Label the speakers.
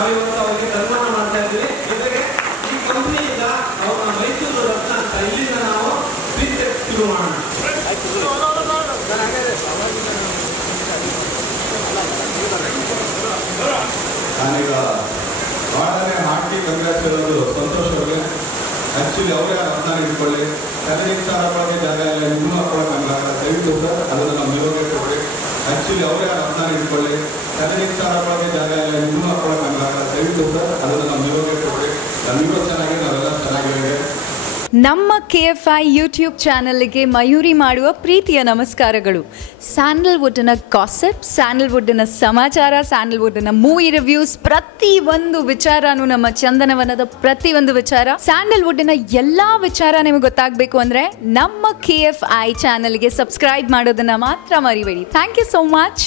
Speaker 1: ನಾವಿವತ್ತು ಅವರಿಗೆ ಸನ್ಮಾನ ಮಾಡ್ತಾ ಇದ್ದೀವಿ ಜೊತೆಗೆ ಈ ಕಂಪ್ನಿಯಿಂದ ಅವ್ರನ್ನ ಮೈಸೂರು ರತ್ನ ನಾವು ಶುರು ನಾನೀಗ ಭಾಳನೇ ಹಾಕಿ ಕಂಗ್ರೆಸ್ ಹೇಳೋದು ಸಂತೋಷ್ ಆ್ಯಕ್ಚುಲಿ ಅವರೇ ರತ್ನ ಇಟ್ಕೊಳ್ಳಿ. ಹದಿನೈದು ಸಾವಿರ ರೂಪಾಯಿ ಜಾಗ ಎಲ್ಲ ಇನ್ನೂ ಹಾಕೊಳಕ್ಕಾಗಲ್ಲ ದಯವಿಟ್ಟು ಸರ್, ಅದನ್ನು ನಮ್ಮ ನಿರೋಗಕ್ಕೆ ಕೊಡಿ. ಆ್ಯಕ್ಚುಲಿ ಅವರೇ ರತ್ನ ಇಟ್ಕೊಳ್ಳಿ.
Speaker 2: ಹದಿನೈದು ಸಾವಿರ ರೂಪಾಯಿ ಜಾಗ ಎಲ್ಲ ಇನ್ನೂ ಹಾಕೊಳಕ್ಕೆ ನಮ್ಮ ಕೆ ಎಫ್ ಐ ಯೂಟ್ಯೂಬ್ ಚಾನಲ್ಗೆ ಮಯೂರಿ ಮಾಡುವ ಪ್ರೀತಿಯ ನಮಸ್ಕಾರಗಳು. ಸ್ಯಾಂಡಲ್ವುಡ್ನ ಕಾಸೆಪ್ ಸ್ಯಾಂಡಲ್ವುಡ್ನ ಸಮಾಚಾರ, ಸ್ಯಾಂಡಲ್ವುಡ್ನ ಮೂವಿ ರಿವ್ಯೂಸ್ ಪ್ರತಿ ಒಂದು ವಿಚಾರನೂ ನಮ್ಮ ಚಂದನವನದ ಪ್ರತಿ ಒಂದು ವಿಚಾರ. ಸ್ಯಾಂಡಲ್ವುಡ್ನ ಎಲ್ಲ ವಿಚಾರ ನಿಮಗೆ ಗೊತ್ತಾಗಬೇಕು ಅಂದರೆ ನಮ್ಮ ಕೆ ಎಫ್ ಐ ಚಾನಲ್ಗೆ ಸಬ್ಸ್ಕ್ರೈಬ್ ಮಾಡೋದನ್ನ ಮಾತ್ರ ಮರಿಬೇಡಿ. Thank you so much